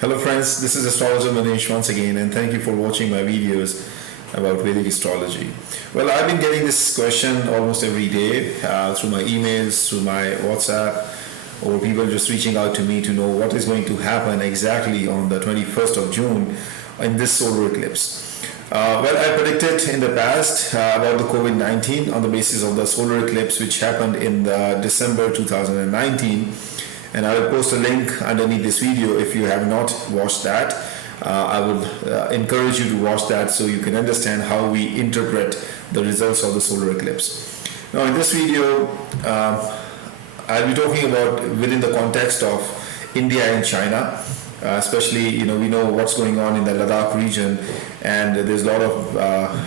Hello friends, this is Astrologer Mohnish once again, and thank you for watching my videos about Vedic Astrology. Well, I've been getting this question almost every day through my emails, through my WhatsApp, or people just reaching out to me to know what is going to happen exactly on the 21st of June in this solar eclipse. Well, I predicted in the past about the COVID-19 on the basis of the solar eclipse which happened in December 2019. And I will post a link underneath this video if you have not watched that. I would encourage you to watch that so you can understand how we interpret the results of the solar eclipse. Now in this video, I'll be talking about within the context of India and China. Especially, we know what's going on in the Ladakh region, and there's a lot of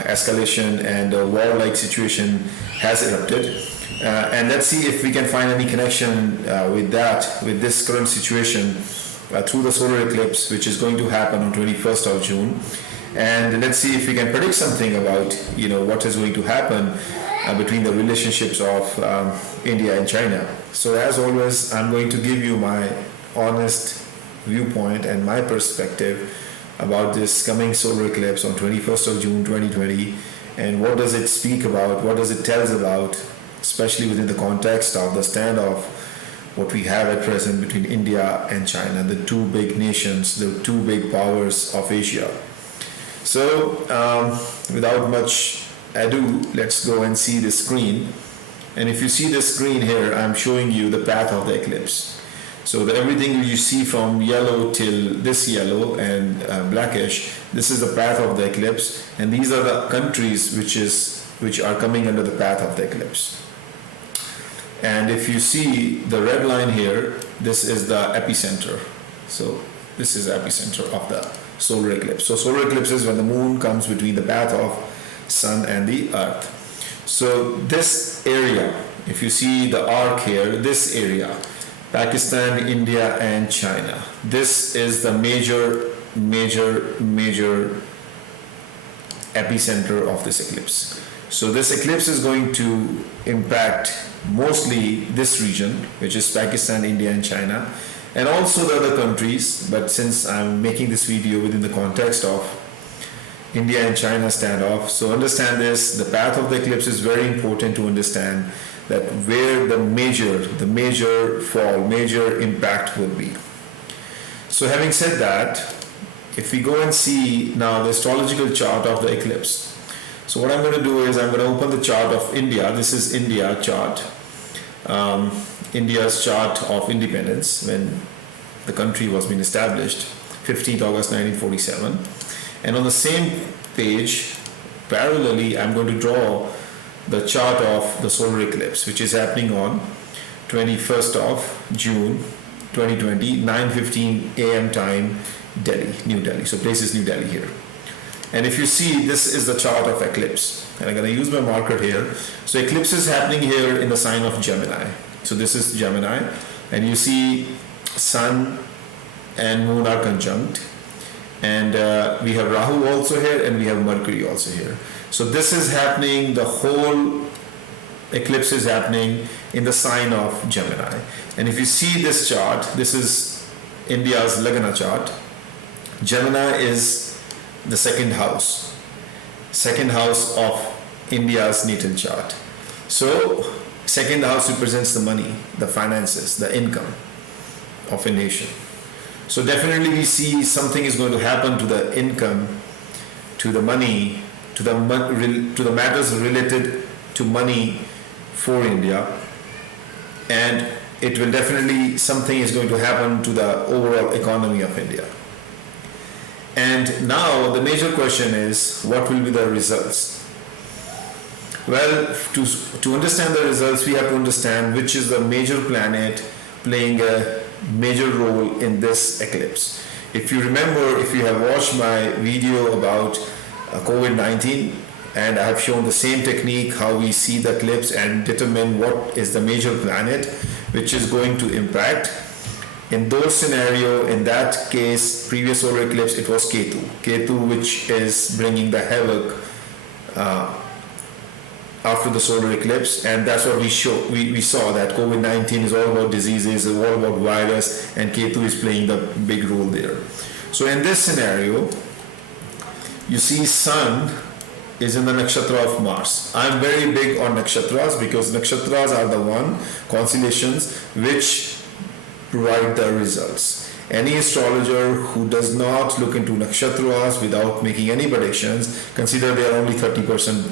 escalation and a war-like situation has erupted. And let's see if we can find any connection with this current situation through the solar eclipse, which is going to happen on 21st of June. And let's see if we can predict something about, what is going to happen between the relationships of India and China. So as always, I'm going to give you my honest viewpoint and my perspective about this coming solar eclipse on 21st of June 2020, and what does it speak about, what does it tell us about, especially within the context of the standoff what we have at present between India and China, the two big nations, the two big powers of Asia. So without much ado, let's go and see the screen. And if you see the screen here, I'm showing you the path of the eclipse. So everything you see from yellow till this yellow and blackish, this is the path of the eclipse, and these are the countries which are coming under the path of the eclipse. And if you see the red line here, this is the epicenter. So this is the epicenter of the solar eclipse. So solar eclipse is when the moon comes between the path of sun and the earth. So this area, if you see the arc here, this area, Pakistan, India and China, this is the major epicenter of this eclipse. So this eclipse is going to impact mostly this region, which is Pakistan, India and China, and also the other countries. But since I'm making this video within the context of India and China standoff, so understand this, the path of the eclipse is very important to understand that where the major fall, major impact will be. So having said that, if we go and see now the astrological chart of the eclipse. So what I'm going to do is I'm going to open the chart of India. This is India chart, India's chart of independence when the country was being established, 15th August 1947. And on the same page, parallelly, I'm going to draw the chart of the solar eclipse, which is happening on 21st of June 2020, 9:15 a.m. time, Delhi, New Delhi. So place is New Delhi here. And if you see, this is the chart of eclipse. And I'm going to use my marker here. So eclipse is happening here in the sign of Gemini. So this is Gemini. And you see sun and moon are conjunct. And we have Rahu also here, and we have Mercury also here. So this is happening, the whole eclipse is happening in the sign of Gemini. And if you see this chart, this is India's Lagna chart. Gemini is the second house of India's natal chart. So second house represents the money, the finances, the income of a nation. So definitely we see something is going to happen to the income, to the money, to the matters related to money for India, and it will definitely, something is going to happen to the overall economy of India. And now the major question is, what will be the results? Well, to understand the results, we have to understand which is the major planet playing a major role in this eclipse. If you remember, if you have watched my video about COVID-19, and I have shown the same technique, how we see the eclipse and determine what is the major planet which is going to impact. In those scenario, in that case, previous solar eclipse, it was Ketu, which is bringing the havoc after the solar eclipse, and that's what we saw that COVID-19 is all about diseases, it's all about virus, and Ketu is playing the big role there. So in this scenario, you see Sun is in the nakshatra of Mars. I'm very big on nakshatras because nakshatras are the one constellations which provide the results. Any astrologer who does not look into nakshatras without making any predictions, consider they are only 30%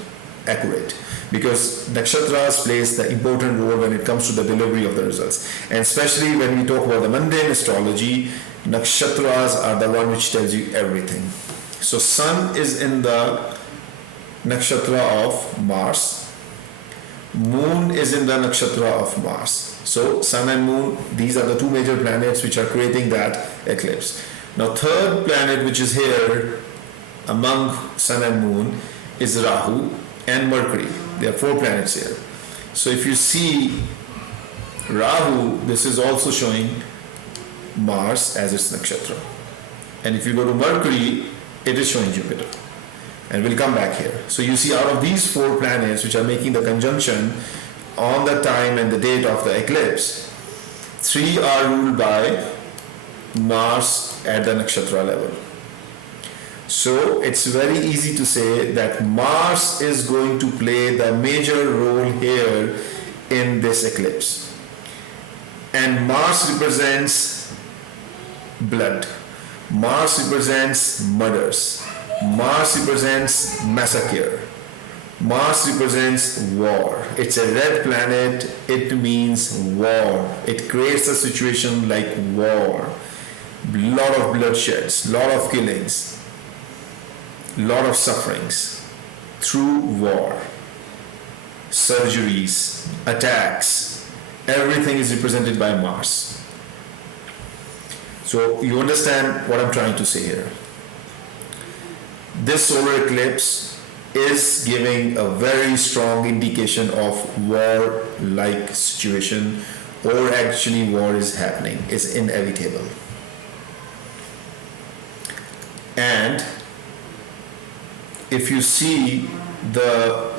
accurate, because nakshatras plays the important role when it comes to the delivery of the results. And especially when we talk about the mundane astrology, nakshatras are the one which tells you everything. So Sun is in the nakshatra of Mars, Moon is in the nakshatra of Mars. So Sun and Moon, these are the two major planets which are creating that eclipse. Now third planet which is here among Sun and Moon is Rahu and Mercury. There are 4 planets here. So if you see Rahu, this is also showing Mars as its nakshatra. And if you go to Mercury, it is showing Jupiter. And we'll come back here. So you see out of these 4 planets which are making the conjunction on the time and the date of the eclipse, 3 are ruled by Mars at the nakshatra level. So it's very easy to say that Mars is going to play the major role here in this eclipse. And Mars represents blood. Mars represents murders. Mars represents massacre. Mars represents war. It's a red planet. It means war. It creates a situation like war. Lot of bloodsheds, lot of killings, lot of sufferings through war, surgeries, attacks. Everything is represented by Mars. So you understand what I'm trying to say here. This solar eclipse is giving a very strong indication of war-like situation, or actually war is happening, is inevitable. And if you see the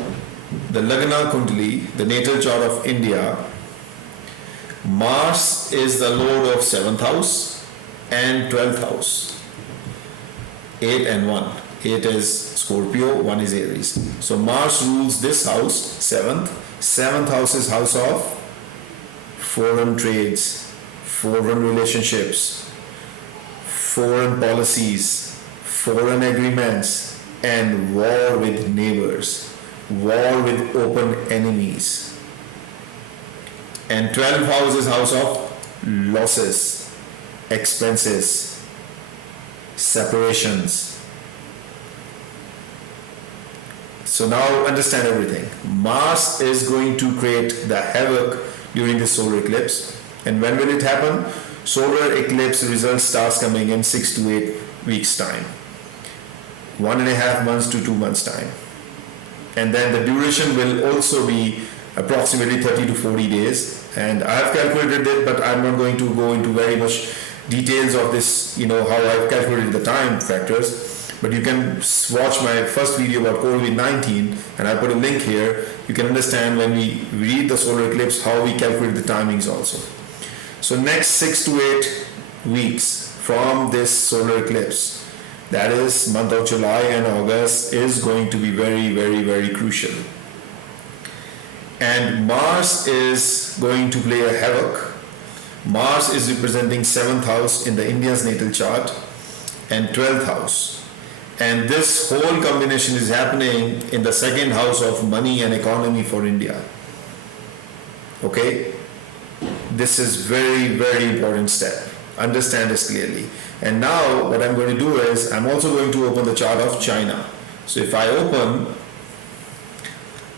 Lagna Kundali, the natal chart of India, Mars is the lord of 7th house and 12th house, 8 and 1. 8 is Scorpio, 1 is Aries. So Mars rules this house, 7th. 7th house is house of foreign trades, foreign relationships, foreign policies, foreign agreements, and war with neighbors, war with open enemies. And 12th house is house of losses, expenses, separations. So now understand everything. Mars is going to create the havoc during the solar eclipse. And when will it happen? Solar eclipse results starts coming in 6 to 8 weeks time. 1.5 months to 2 months time. And then the duration will also be approximately 30 to 40 days. And I have calculated it, but I'm not going to go into very much details of this, how I've calculated the time factors. But you can watch my first video about COVID-19, and I put a link here. You can understand when we read the solar eclipse how we calculate the timings also. So next 6 to 8 weeks from this solar eclipse, that is month of July and August, is going to be very, very, very crucial. And Mars is going to play a havoc. Mars is representing 7th house in the India's natal chart and 12th house. And this whole combination is happening in the 2nd house of money and economy for India. Okay? This is very, very important step. Understand this clearly. And now what I'm going to do is I'm also going to open the chart of China. So if I open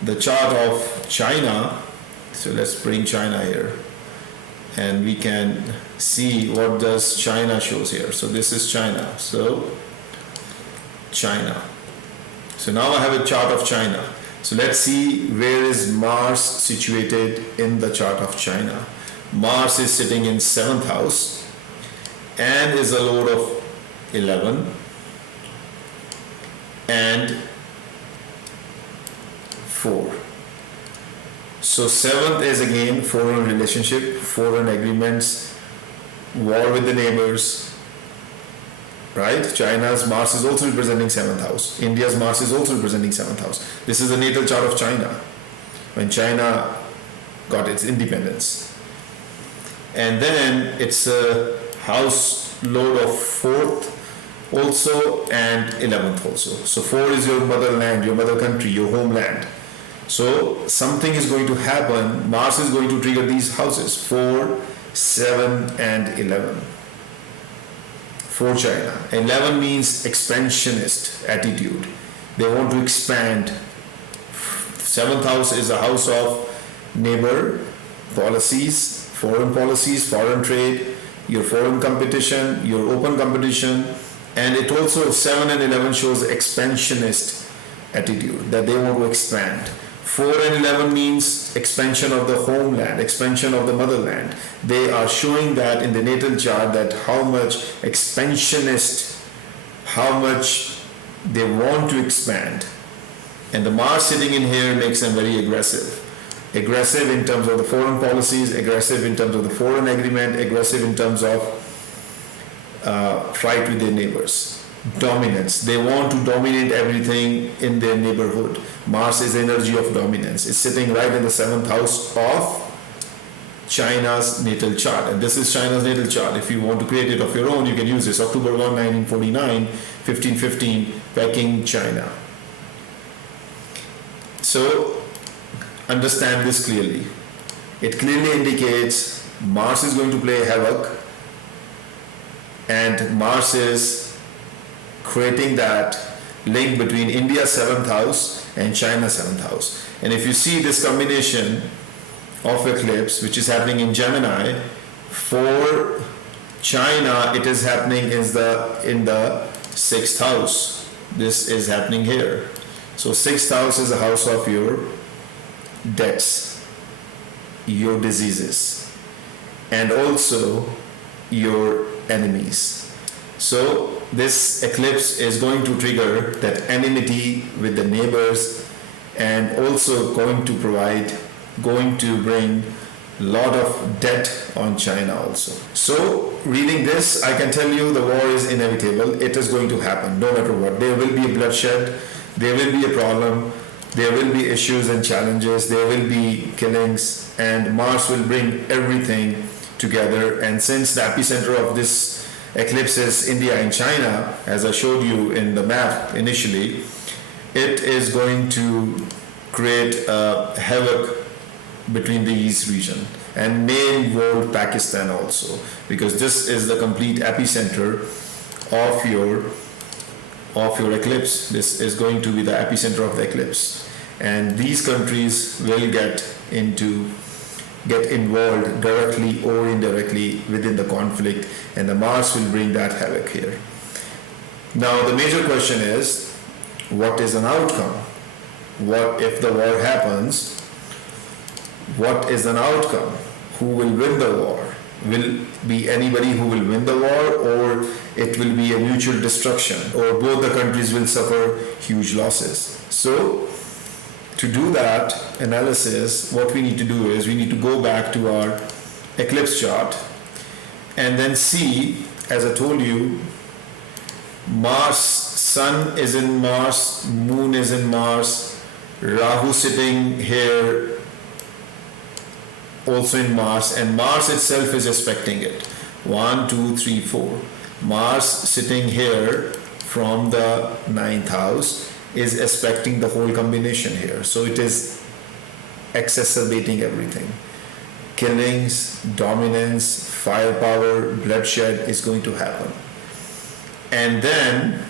the chart of China, so let's bring China here, and we can see what does China shows here. So this is China. So China. So now I have a chart of China. So let's see where is Mars situated in the chart of China. Mars is sitting in 7th house and is a lord of 11 and 4. So seventh is again foreign relationship, foreign agreements, war with the neighbors, right? China's Mars is also representing seventh house. India's Mars is also representing seventh house. This is the natal chart of China when China got its independence. And then it's a house lord of fourth also and 11th also. So 4 is your motherland, your mother country, your homeland. So something is going to happen. Mars is going to trigger these houses 4, 7 and 11 for China. 11 means expansionist attitude. They want to expand. 7th house is a house of neighbor policies, foreign trade, your foreign competition, your open competition, and it also 7 and 11 shows expansionist attitude that they want to expand. 4 and 11 means expansion of the homeland, expansion of the motherland. They are showing that in the natal chart that how much expansionist, how much they want to expand. And the Mars sitting in here makes them very aggressive. Aggressive in terms of the foreign policies, aggressive in terms of the foreign agreement, aggressive in terms of fight with their neighbors. Dominance. They want to dominate everything in their neighborhood. Mars is energy of dominance. It's sitting right in the 7th house of China's natal chart. And this is China's natal chart. If you want to create it of your own, you can use this. October 1, 1949, 1515, Peking, China. So, understand this clearly. It clearly indicates Mars is going to play havoc, and Mars is creating that link between India's 7th house and China's 7th house. And if you see this combination of eclipse, which is happening in Gemini, for China it is happening in the 6th house. This is happening here. So 6th house is a house of your debts, your diseases, and also your enemies. So this eclipse is going to trigger that enmity with the neighbors, and also going to bring a lot of debt on China also. So reading this, I can tell you the war is inevitable. It is going to happen no matter what. There will be a bloodshed, there will be a problem, there will be issues and challenges, there will be killings, and Mars will bring everything together. And since the epicenter of this eclipse is India and China, as I showed you in the map initially, it is going to create a havoc between these regions, and may involve Pakistan also, because this is the complete epicenter of your eclipse. This is going to be the epicenter of the eclipse, and these countries will get involved directly or indirectly within the conflict, and the Mars will bring that havoc here. Now the major question is, what is an outcome? What if the war happens? What is an outcome? Who will win the war? Will be anybody who will win the war, or it will be a mutual destruction, or both the countries will suffer huge losses? So to do that analysis, what we need to do is we need to go back to our eclipse chart and then see, as I told you, Mars, Sun is in Mars, Moon is in Mars, Rahu sitting here also in Mars, and Mars itself is aspecting it. 1, 2, 3, 4. Mars sitting here from the 9th house is aspecting the whole combination here. So it is exacerbating everything. Killings, dominance, firepower, bloodshed is going to happen. And then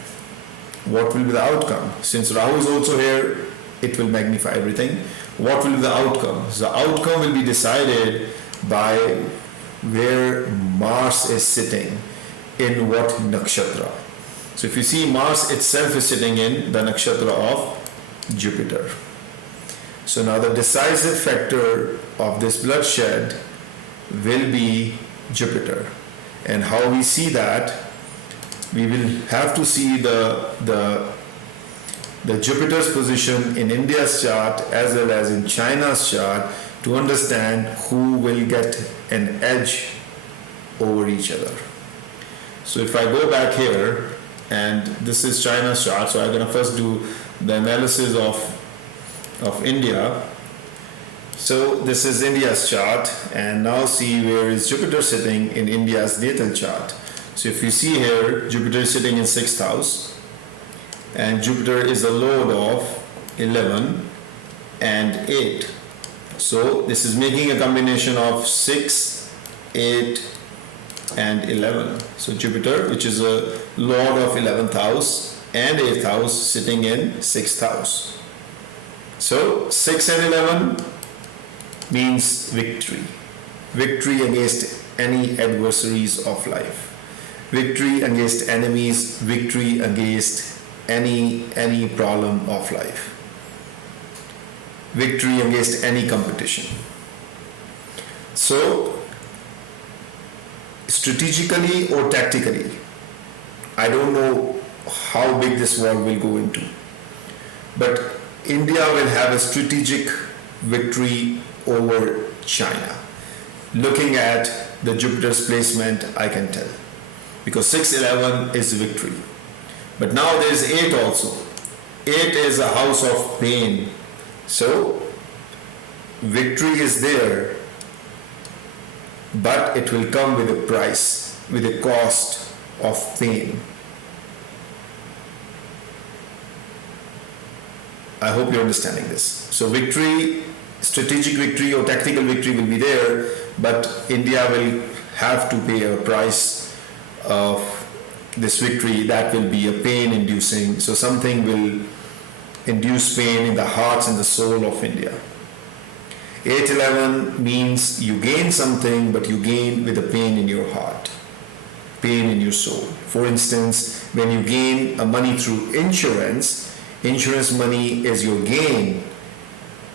what will be the outcome? Since Rahu is also here, it will magnify everything. What will be the outcome? The outcome will be decided by where Mars is sitting, in what nakshatra. So if you see, Mars itself is sitting in the nakshatra of Jupiter. So now the decisive factor of this bloodshed will be Jupiter. And how we see that, we will have to see the the Jupiter's position in India's chart as well as in China's chart to understand who will get an edge over each other. So if I go back here, and this is China's chart, so I'm going to first do the analysis of India. So this is India's chart, and now see where is Jupiter sitting in India's natal chart. So if you see here, Jupiter is sitting in 6th house, and Jupiter is a lord of 11 and 8. So this is making a combination of 6, 8 and 11. So Jupiter, which is a lord of 11th house and 8th house, sitting in 6th house. So 6 and 11 means victory. Victory against any adversaries of life. Victory against enemies, victory against any problem of life. Victory against any competition. So strategically or tactically, I don't know how big this war will go into, but India will have a strategic victory over China. Looking at the Jupiter's placement, I can tell, because 6-11 is victory. But now there is 8 also. 8 is a house of pain. So victory is there, but it will come with a price, with a cost of pain. I hope you're understanding this. So victory, strategic victory or tactical victory will be there, but India will have to pay a price of this victory that will be a pain inducing. So something will induce pain in the hearts and the soul of India. 8-11 means you gain something, but you gain with a pain in your heart, pain in your soul. For instance, when you gain a money through insurance money is your gain.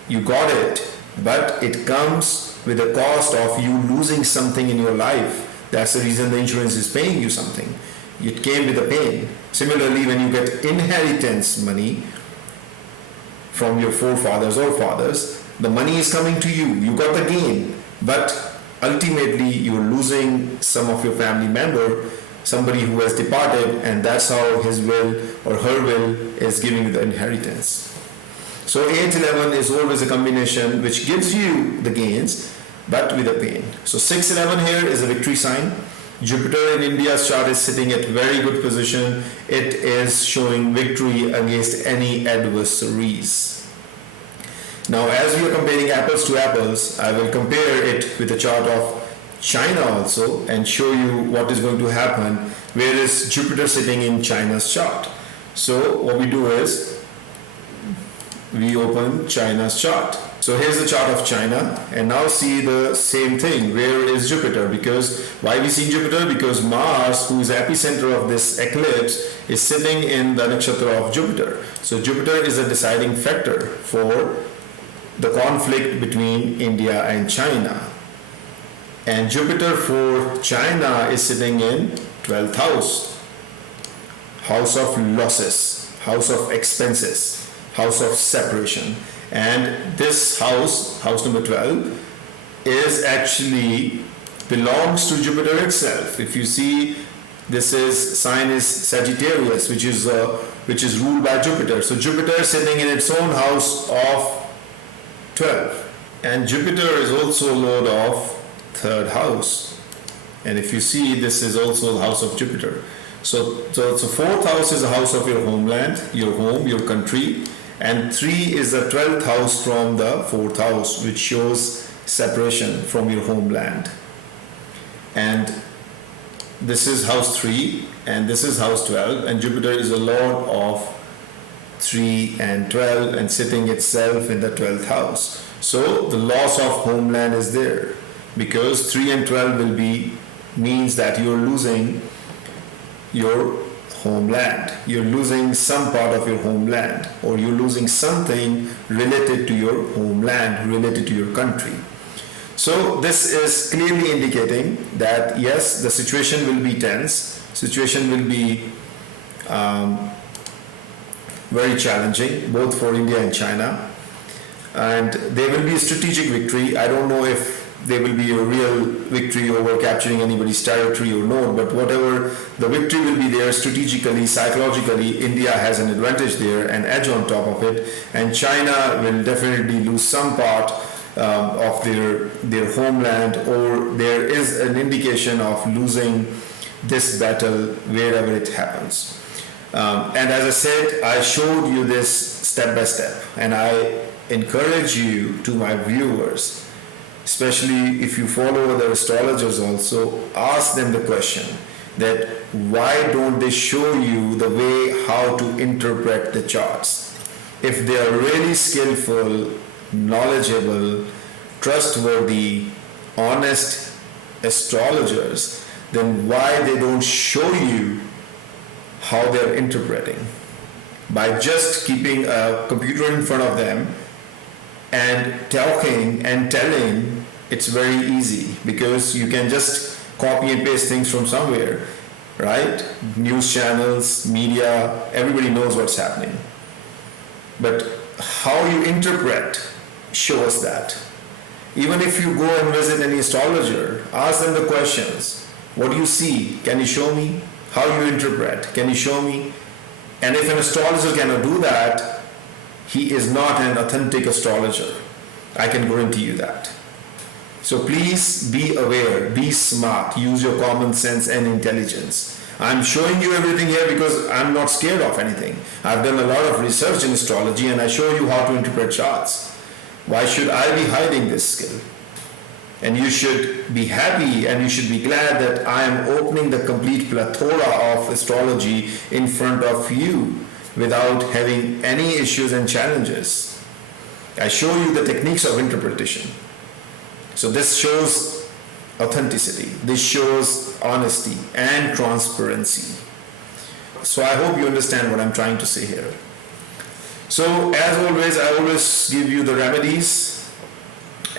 You got it, but it comes with a cost of you losing something in your life. That's the reason the insurance is paying you something. It came with a pain. Similarly, when you get inheritance money from your forefathers or fathers, the money is coming to you. You got the gain, but ultimately you're losing some of your family member, somebody who has departed, and that's how his will or her will is giving you the inheritance. So 8-11 is always a combination which gives you the gains, but with a pain. So 6-11 here is a victory sign. Jupiter in India's chart is sitting at very good position. It is showing victory against any adversaries. Now, as we are comparing apples to apples, I will compare it with the chart of China also and show you what is going to happen. Where is Jupiter sitting in China's chart? So what we do is we open China's chart. So here's the chart of China, and now see the same thing. Where is Jupiter? Because why we see Jupiter? Because Mars, who is the epicenter of this eclipse, is sitting in the nakshatra of Jupiter. So Jupiter is a deciding factor for the conflict between India and China. And Jupiter for China is sitting in 12th house. House of losses, house of expenses, house of separation. And this house, house number 12, is actually belongs to Jupiter itself. If you see, this is sign is Sagittarius, which is ruled by Jupiter. So Jupiter is sitting in its own house of 12, and Jupiter is also lord of 3rd house. And if you see, this is also the house of Jupiter. So 4th house is a house of your homeland, your home, your country. And 3 is the 12th house from the 4th house, which shows separation from your homeland. And this is house 3, and this is house 12, and Jupiter is a lord of 3 and 12 and sitting itself in the 12th house. So the loss of homeland is there, because 3 and 12 will be means that you're losing your homeland, you're losing some part of your homeland, or you're losing something related to your homeland, related to your country. So this is clearly indicating that yes, the situation will be tense, situation will be very challenging, both for India and China. And there will be a strategic victory. I don't know if there will be a real victory over capturing anybody's territory or not, but whatever the victory will be there strategically, psychologically, India has an advantage there, an edge on top of it, and China will definitely lose some part of their homeland, or there is an indication of losing this battle wherever it happens. And as I said, I showed you this step by step, and I encourage you, to my viewers, especially if you follow other astrologers also, ask them the question that why don't they show you the way how to interpret the charts? If they are really skillful, knowledgeable, trustworthy, honest astrologers, then why they don't show you how they're interpreting? By just keeping a computer in front of them and talking and telling, it's very easy, because you can just copy and paste things from somewhere, right? News channels, media, everybody knows what's happening. But how you interpret shows that. Even if you go and visit any astrologer, ask them the questions. What do you see? Can you show me? How you interpret? Can you show me? And if an astrologer cannot do that, he is not an authentic astrologer. I can guarantee you that. So please be aware, be smart, use your common sense and intelligence. I'm showing you everything here because I'm not scared of anything. I've done a lot of research in astrology, and I show you how to interpret charts. Why should I be hiding this skill? And you should be happy and you should be glad that I am opening the complete plethora of astrology in front of you without having any issues and challenges. I show you the techniques of interpretation. So this shows authenticity, this shows honesty and transparency. So I hope you understand what I'm trying to say here. So as always, I always give you the remedies.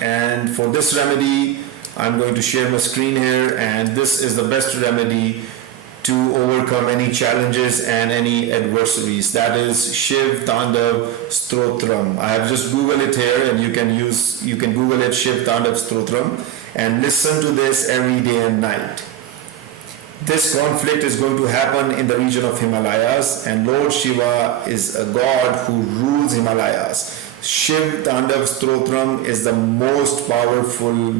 And for this remedy, I'm going to share my screen here, and this is the best remedy to overcome any challenges and any adversaries. That is Shiv Tandav Stotram. I have just Googled it here, and you can Google it, Shiv Tandav Stotram, and listen to this every day and night. This conflict is going to happen in the region of Himalayas, and Lord Shiva is a god who rules Himalayas. Shiv Tandav Stotram is the most powerful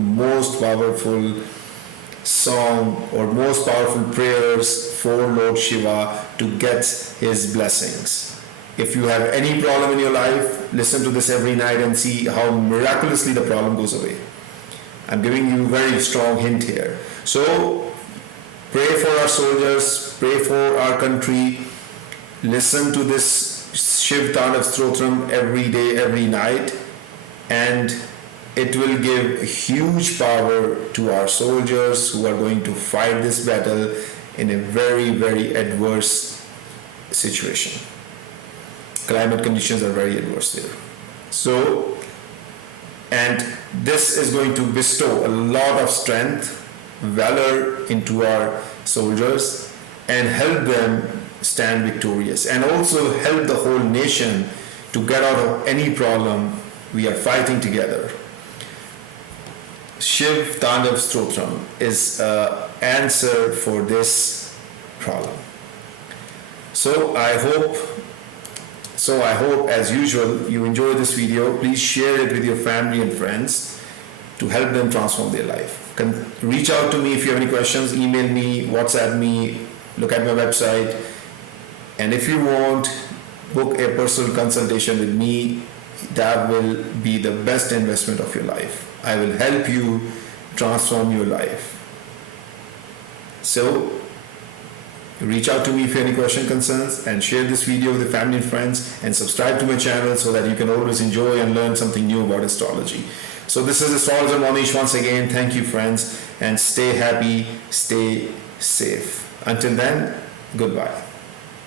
song or most powerful prayers for Lord Shiva to get his blessings. If you have any problem in your life, listen to this every night and see how miraculously the problem goes away. I'm giving you a very strong hint here. So pray for our soldiers, pray for our country, listen to this Shiv Tandav Stotram every day, every night, and it will give huge power to our soldiers who are going to fight this battle in a very, very adverse situation. Climate conditions are very adverse there. So, and this is going to bestow a lot of strength, valor into our soldiers and help them stand victorious, and also help the whole nation to get out of any problem. We are fighting together. Shiv Tandav Stotram is an answer for this problem. So I hope as usual you enjoy this video. Please share it with your family and friends to help them transform their life. Reach out to me if you have any questions, email me, WhatsApp me, look at my website. And if you want, book a personal consultation with me. That will be the best investment of your life. I will help you transform your life. So reach out to me if you have any question, concerns, and share this video with your family and friends, and subscribe to my channel so that you can always enjoy and learn something new about astrology. So this is Astrologer Mohnish once again. Thank you, friends, and stay happy, stay safe. Until then, goodbye.